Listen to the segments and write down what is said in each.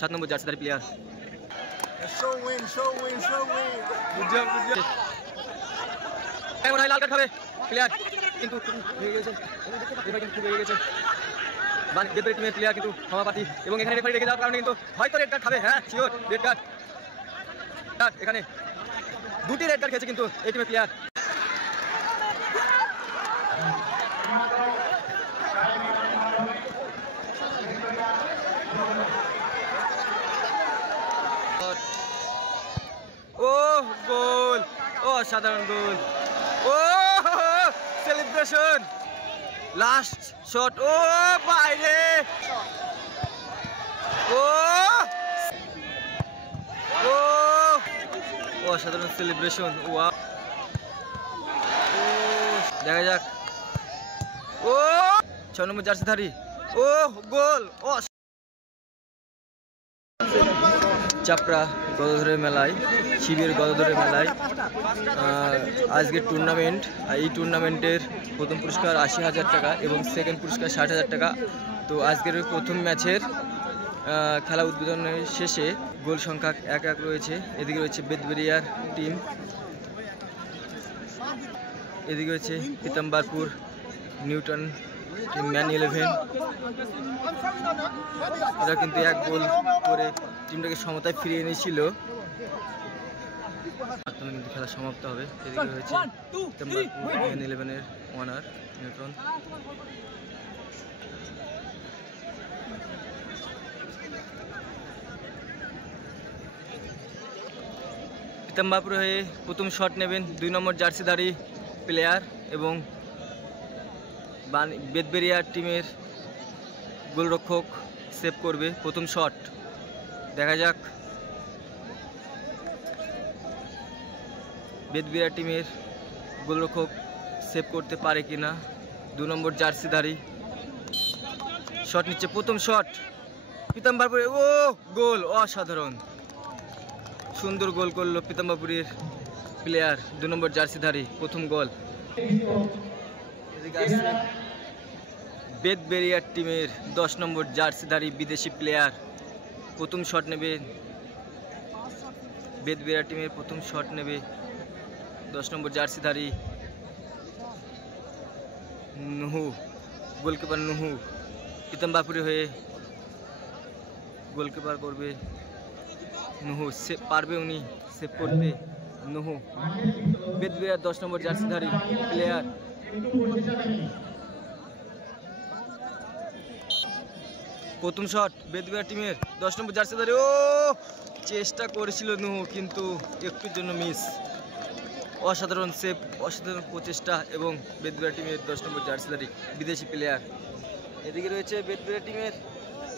7 নম্বর জার্সিধারী প্লেয়ার। লাল কার্ড খাবে প্লেয়ার, কিন্তু হয়ে গেছে টিমের প্লেয়ার কিন্তু ক্ষমাপ্রার্থী, এবং এখানে রেফারি রেখে যাওয়ার কারণে কিন্তু হয়তো রেড কার্ড খাবে। হ্যাঁ শিওর রেড কার্ড, এখানে 2টি রেড কার্ড খেয়েছে কিন্তু এই টিমের প্লেয়ার। ও গোল, ও সাধারণ গোল, ও সেলিব্রেশন, লাস্ট শট, ও বাইরে, ও ও অসাধারণ সেলিব্রেশন। ওয়া, দেখা যাক, ও 6 নম্বর জার্সিধারী, ও গোল, ও চাপড়া গদাধরের মেলায়, শিবির গদাধরের মেলায় আজকের টুর্নামেন্ট। এই টুর্নামেন্টের প্রথম পুরস্কার 80,000 টাকা এবং সেকেন্ড পুরস্কার 60,000 টাকা। তো আজকের প্রথম ম্যাচের খেলা উদ্বোধনের শেষে গোল সংখ্যা 1-1 রয়েছে। এদিকে রয়েছে বেদবেরিয়ার টিম, এদিকে রয়েছে পিতাম্বরপুর নিউটন টিম ম্যান 11। এরা কিন্তু 1 গোল করে টিমটাকে সমতায় ফিরিয়ে এনেছিল। কিন্তু খেলা সমাপ্ত হবে। এদিকে রয়েছে পিতাম্বরপুর ম্যান 11-এর ওয়ানার নিউটন। পিতাম্বরপুর হয়ে প্রথম শট নেবেন 2 নম্বর জার্সিধারী প্লেয়ার, এবং বেদবেরিয়ার টিমের গোলরক্ষক সেভ করবে প্রথম শট। দেখা যাক বেদবেরিয়া টিমের গোলরক্ষক সেভ করতে পারে কিনা। 2 নম্বর জার্সিধারী শট নিচ্ছে, প্রথম শট পিতাম্বরপুরে, ও গোল, অসাধারণ সুন্দর গোল করলো পিতাম্বরপুরের প্লেয়ার 2 নম্বর জার্সিধারী, প্রথম গোল। বেদবেরিয়ার টিমের 10 নম্বর জার্সিধারী বিদেশি প্লেয়ার প্রথম শট নেবে। বেদবেরিয়া টিমের প্রথম শট নেবে 10 নম্বর জার্সিধারী নুহু, গোলকিপার নুহু। পিতাম্বরপুরে হয়ে গোলকিপার করবে নুহু, পারবে উনি সেভ করতে। নুহু বেদবেরিয়ার 10 নম্বর জার্সিধারী প্লেয়ার। প্রথম শট বেদবেরিয়া টিমের 10 নম্বর জার্সিধারী, ও চেষ্টা করেছিল নুহু কিন্তু একটুর জন্য মিস। অসাধারণ সেভ, অসাধারণ প্রচেষ্টা, এবং বেদবেরিয়া টিমের 10 নম্বর জার্সিধারী বিদেশি প্লেয়ার। এদিকে রয়েছে বেদবেরিয়া টিমের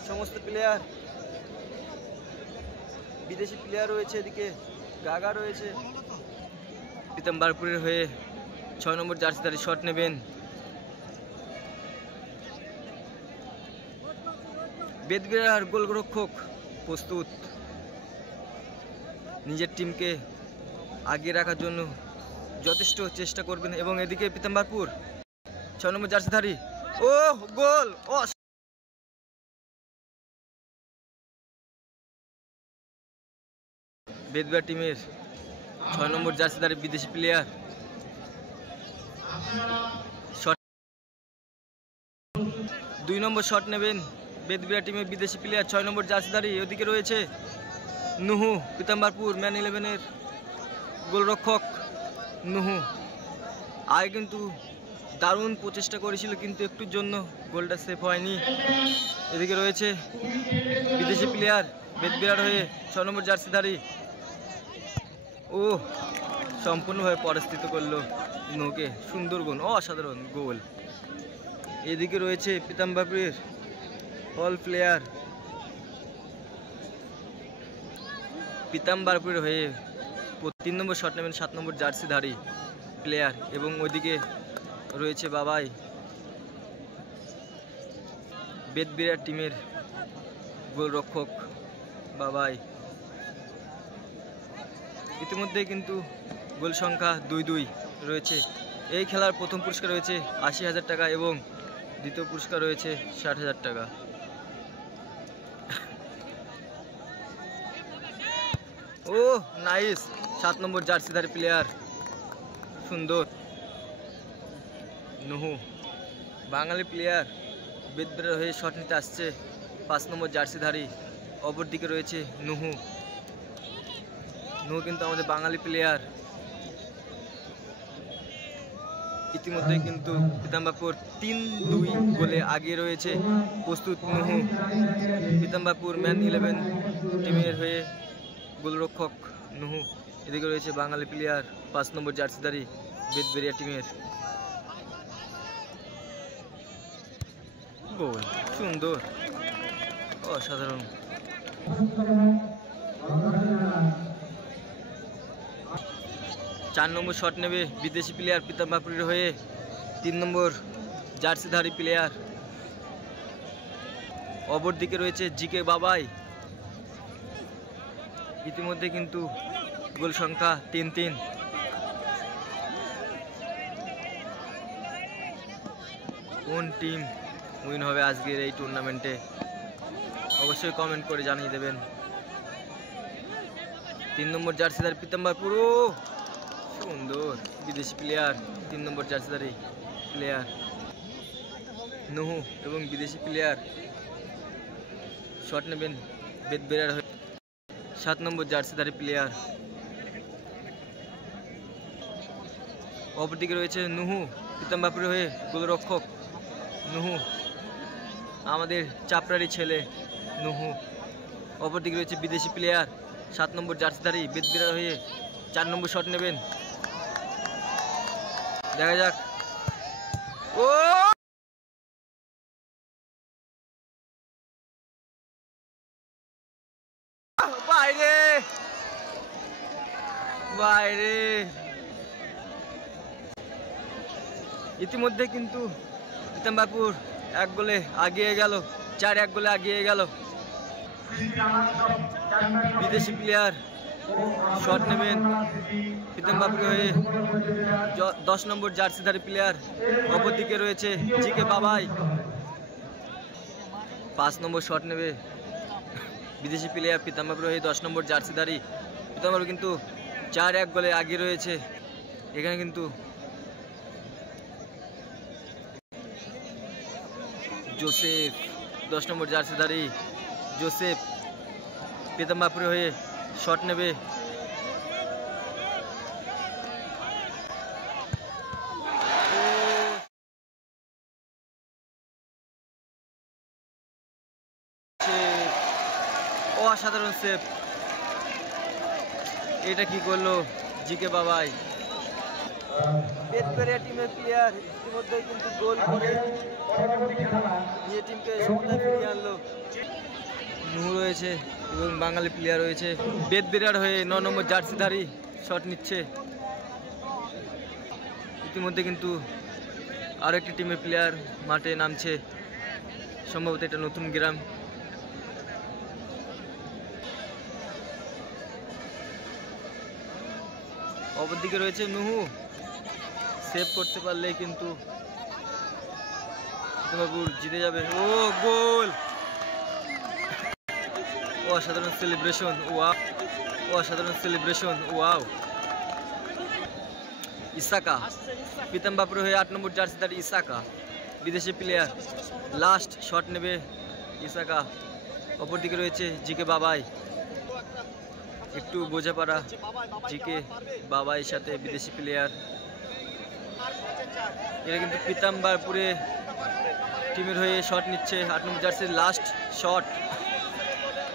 সমস্ত প্লেয়ার, বিদেশি প্লেয়ার রয়েছে, এদিকে গাগা রয়েছে। পিতাম্বরপুরের হয়ে 6 নম্বর জার্সিধারী শট নেবেন। বেদবেরিয়ার গোলরক্ষক প্রস্তুত নিজের টিমকে আগিয়ে রাখার জন্য যথেষ্ট চেষ্টা করবেন। এবং এদিকে পিতাম্বরপুর 6 নম্বর জার্সিধারী, ও গোল, ও বেদবেরিয়া টিমের 6 নম্বর জার্সিধারী বিদেশি প্লেয়ার। 2 নম্বর শট নেবেন বেদবেরিয়া টিমের বিদেশি প্লেয়ার 6 নম্বর জার্সিধারী। ওদিকে রয়েছে নুহু, পিতাম্বরপুর ম্যান 11-এর গোলরক্ষক নুহু। আগে কিন্তু দারুণ প্রচেষ্টা করেছিল কিন্তু একটুর জন্য গোলটা সেভ হয়নি। এদিকে রয়েছে বিদেশি প্লেয়ার বেদবেরিয়ার হয়ে 6 নম্বর জার্সিধারী, ও সম্পূর্ণভাবে পরাস্তিত করলো নুহুকে, সুন্দর গোল, অসাধারণ গোল। এদিকে রয়েছে পিতাম্বরপুরের অল প্লেয়ার, পিতাম্বরপুরের হয়ে 3 নম্বর শট নেবেন 7 নম্বর জার্সিধারী প্লেয়ার, এবং ওইদিকে রয়েছে বাবাই বেদবেরিয়া টিমের গোলরক্ষক বাবাই। ইতিমধ্যে কিন্তু গোল সংখ্যা 2-2 রয়েছে। এই খেলার প্রথম পুরস্কার রয়েছে 80,000 টাকা এবং দ্বিতীয় পুরস্কার রয়েছে 60,000 টাকা। ও নাইস, 7 নম্বর জার্সিধারী প্লেয়ার, সুন্দর। নুহু বাঙালি প্লেয়ার, বেদবেরার হয়ে শট নিতে আসছে 5 নম্বর জার্সিধারী। অপরদিকে রয়েছে নুহু। নুহু কিন্তু আমাদের বাঙালি প্লেয়ার। ইতিমধ্যে কিন্তু পিতাম্বরপুর 3-2 গোলে আগিয়ে রয়েছে। প্রস্তুত নুহু। পিতাম্বরপুর ম্যান 11 টিমের হয়ে গোলরক্ষক নুহু। এদিকে রয়েছে বাঙালি প্লেয়ার 5 নম্বর জার্সিধারী বেদবেরিয়া টিমের। গোল, সুন্দর, অসাধারণ। 4 নম্বর শট নেবে বিদেশি প্লেয়ার পিতাম্বরপুরের হয়ে, 3 নম্বর জার্সিধারী প্লেয়ার। অপরদিকে রয়েছে জিকে বাবাই। ইতিমধ্যে কিন্তু গোল সংখ্যা 3-3। কোন টিম উইন হবে আজকের এই টুর্নামেন্টে অবশ্যই কমেন্ট করে জানিয়ে দেবেন। 3 নম্বর জার্সিধারী পিতাম্বরপুর, সুন্দর বিদেশি প্লেয়ার, 3 নম্বর জার্সিধারী প্লেয়ার নুহু এবং বিদেশি প্লেয়ার শট নেবেন বেদবেরার হয়ে 7 নম্বর জার্সিধারী প্লেয়ার। অপরদিকে রয়েছে নুহু, পিতাম্বরপুরের হয়ে গোলরক্ষক নুহু, আমাদের চাপড়ারি ছেলে নুহু। অপরদিকে রয়েছে বিদেশি প্লেয়ার 7 নম্বর জার্সিধারী বেদবেরার হয়ে 4 নম্বর শট নেবেন। দেখা যাক। ও বাইরে, বাইরে। ইতিমধ্যে কিন্তু পিতাম্বরপুর 1 গোলে আগিয়ে গেল, 4-1 গোলে আগিয়ে গেল। বিদেশি প্লেয়ার শট নেবেন পিতাম্বরপুর হয়ে 10 নম্বর জার্সিধারী প্লেয়ার। অপরদিকে রয়েছে জিকে বাবাই, 5 নম্বর শট নেবে বিদেশি প্লেয়ার পিতাম্বরপুর হয়ে 10 নম্বর জার্সিধারী। পিতাম্বরপুর কিন্তু 4-1 গোলে আগিয়ে রয়েছে। এখানে কিন্তু জোসেফ 10 নম্বর জার্সিধারী জোসেফ পিতাম্বরপুর হয়ে শট নেবে। অসাধারণ সেভ, এটা কি করলো জিকে বাবাই। বেদবেরিয়া টিমের প্লেয়ার ইতিমধ্যে কিন্তু গোল করে নিয়ে টিমকে সমতায় ফিরিয়ে আনলো। নুহু রয়েছে এবং বাঙালি প্লেয়ার রয়েছে। বেদবেরিয়ার হয়ে 9 নম্বর জার্সিধারী শট নিচ্ছে। ইতিমধ্যে কিন্তু আরও একটি টিমের প্লেয়ার মাঠে নামছে, সম্ভবত এটা নতুন গ্রাম। অপরদিকে রয়েছে নুহু, সেভ করতে পারলেই কিন্তু পিতাম্বরপুর জিতে যাবে। ও গোল, অসাধারণ সেলিব্রেশন, ওয়াও, অসাধারণ সেলিব্রেশন, ওয়াও। ইসাকা পিতাম্বরপুর হয়ে 8 নম্বর জার্সিধারী ইসাকা বিদেশি প্লেয়ার। লাস্ট শট নেবে ইসাকা। অপরদিকে রয়েছে জিকে বাবাই, একটু বোঝাপড়া জিকে বাবাইয়ের সাথে বিদেশি প্লেয়ার। এরা কিন্তু পিতাম্বরপুরে টিমের হয়ে শট নিচ্ছে। 8 নম্বর জার্সির লাস্ট শট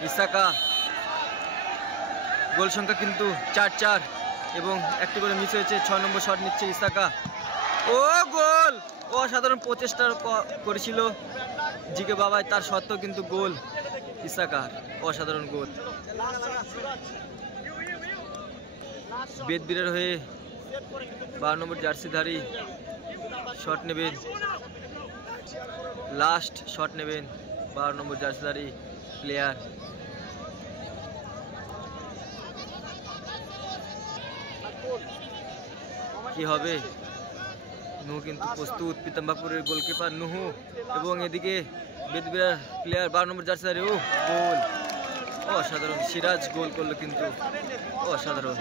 ইসাকা। গোল সংখ্যা কিন্তু 4-4 এবং একটি করে মিস হয়েছে। 6 নম্বর শট নিচ্ছে ইসাকা। ও গোল, অসাধারণ প্রচেষ্টা করেছিল জিকে বাবাই, তার সত্ত্বেও কিন্তু গোল ইসাকার, অসাধারণ গোল। বেদবেরিয়ার হয়ে 12 নম্বর জার্সিধারী শট নেবেন, লাস্ট শট নেবেন 12 নম্বর জার্সিধারী প্লেয়ার। কি হবে? নুহু কিন্তু প্রস্তুত, পিতাম্বরপুরের গোলকিপার নুহু এবং এদিকে বেদবেরিয়ার প্লেয়ার 12 নম্বর জার্সিধারী। ও গোল, অসাধারণ। সিরাজ গোল করলো কিন্তু অসাধারণ।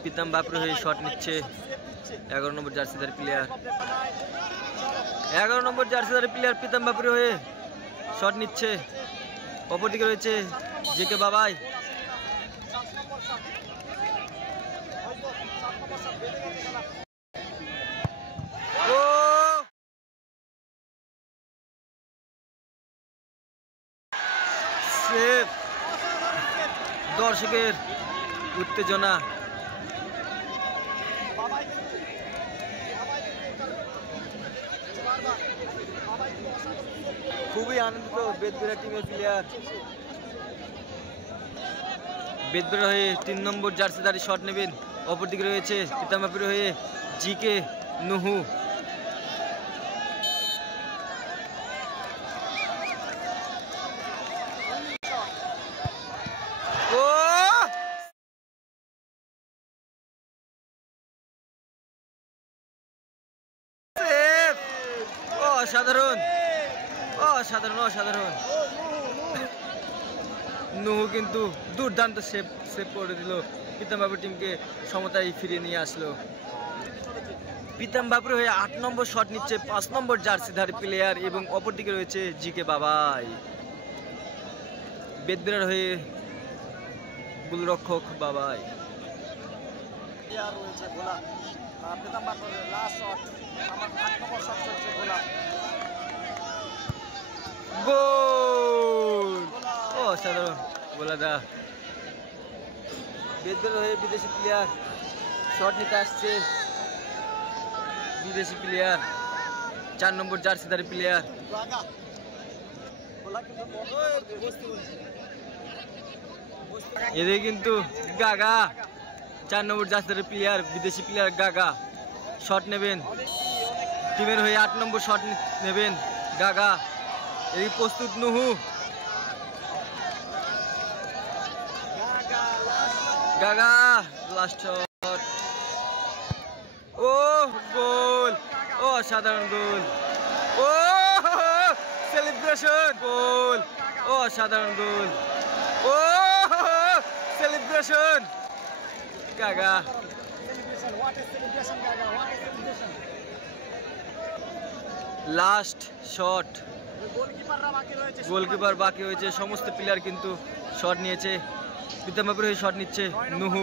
প্রীতম বাপুর হয়ে শট নিচ্ছে 11 নম্বর জার্সিদার প্লেয়ার। 11 নম্বর জার্সিদার প্লেয়ার প্রীতম বাপুর হয়ে শট নিচ্ছে। অপরদিকে রয়েছে জেকে বাবাই। দর্শকের উত্তেজনা। খুবই আনন্দিত বেদবেড়া টিমের প্লেয়ার। বেদবেড়া হয়ে 3 নম্বর জার্সিদারি শট নেবেন। অপরদিকে রয়েছে প্রীতম বাপুর হয়ে জিকে নুহু। অসাধারণ অসাধারণ অসাধারণ। নুহু কিন্তু দুর্দান্ত সেভ করে দিল। প্রীতম বাপুর টিমকে সমতায় ফিরিয়ে নিয়ে আসলো। প্রীতম বাপুর হয়ে 8 নম্বর শট নিচ্ছে 5 নম্বর জার্সিধারী প্লেয়ার এবং অপরদিকে রয়েছে জিকে বাবাই। বেদবেড়ার হয়ে গোলরক্ষক বাবাই। গোল অসাধারণ গোলাদা। বেদবেড়া হয়ে বিদেশি প্লেয়ার শট নিতে আসছে। বিদেশি প্লেয়ার 4 নম্বর জার্সিদারি প্লেয়ার। এদের কিন্তু গাগা 4 নম্বর জার্সিদারি প্লেয়ার বিদেশি প্লেয়ার গাগা শট নেবেন। টিমের হয়ে 8 নম্বর শট নেবেন গাগা। এই প্রস্তুত নুহু। গাগা লাস্ট শট। ও গোল অসাধারণ গোল। ও সেলিব্রেশন গোল অসাধারণ গোল। ও সেলিব্রেশন গাগা। Last shot. গোলকিপার বাকি হয়েছে। সমস্ত প্লেয়ার কিন্তু শট নিয়েছে। প্রীতম বাপুর হয়ে শট নিচ্ছে নুহু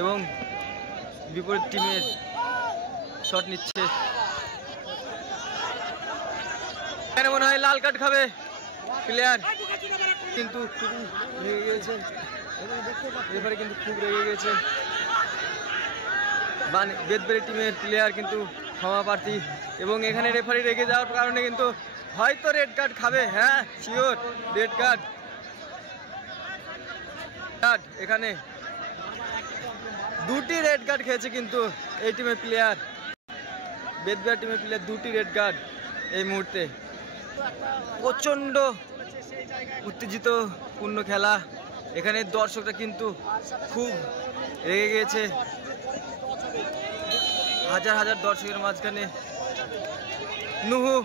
এবং বিপরীত টিমের শট নিচ্ছে। কেন মনে হয় লাল কার্ড খাবে প্লেয়ার, কিন্তু খুবই রেগে গেছে। রেফারি কিন্তু খুব রেগে গেছে। বেদবেড়া টিমের প্লেয়ার কিন্তু ক্ষমা প্রার্থী এবং এখানে রেফারি রেগে যাওয়ার কারণে কিন্তু হয়তো রেড কার্ড খাবে। হ্যাঁ শিওর রেড কার্ড। এখানে 2টি রেড কার্ড খেয়েছে কিন্তু এই টিমের প্লেয়ার। বেদবেড়া টিমের প্লেয়ার 2টি রেড কার্ড এই মুহূর্তে। প্রচণ্ড উত্তেজিত পূর্ণ খেলা। এখানে দর্শকরা কিন্তু খুব রেগে গিয়েছে। হাজার হাজার দর্শকের মাঝখানে নুহু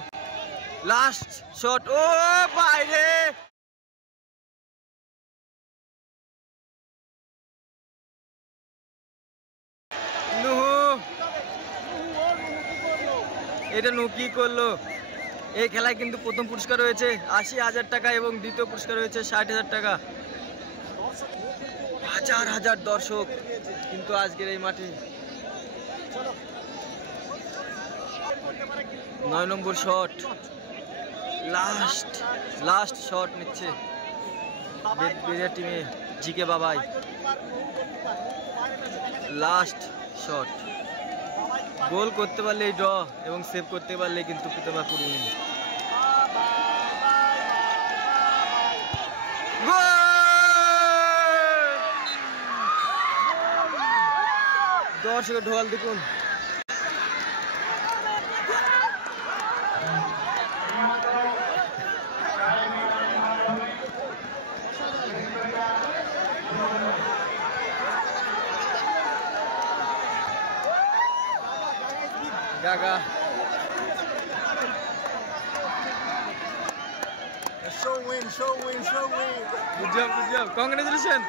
লাস্ট শট। ও বাইরে। নুহু এটা নুহু কি করলো? এই খেলায় কিন্তু প্রথম পুরস্কার রয়েছে 80,000 টাকা এবং দ্বিতীয় পুরস্কার রয়েছে 60,000 টাকা। হাজার হাজার দর্শক কিন্তু আজকের এই মাঠে। 9 নম্বর শট। লাস্ট শট নিচ্ছে বেদবেড়া টিমে জিকে বাবাই। Last shot. গোল করতে পারলেই ড্র এবং সেভ করতে পারলে কিন্তু প্রীতম বাপুর উইন। দর্শকের ঢোল দেখুন। Gaga Show win, show win, show win. Good job, good job. Congratulations.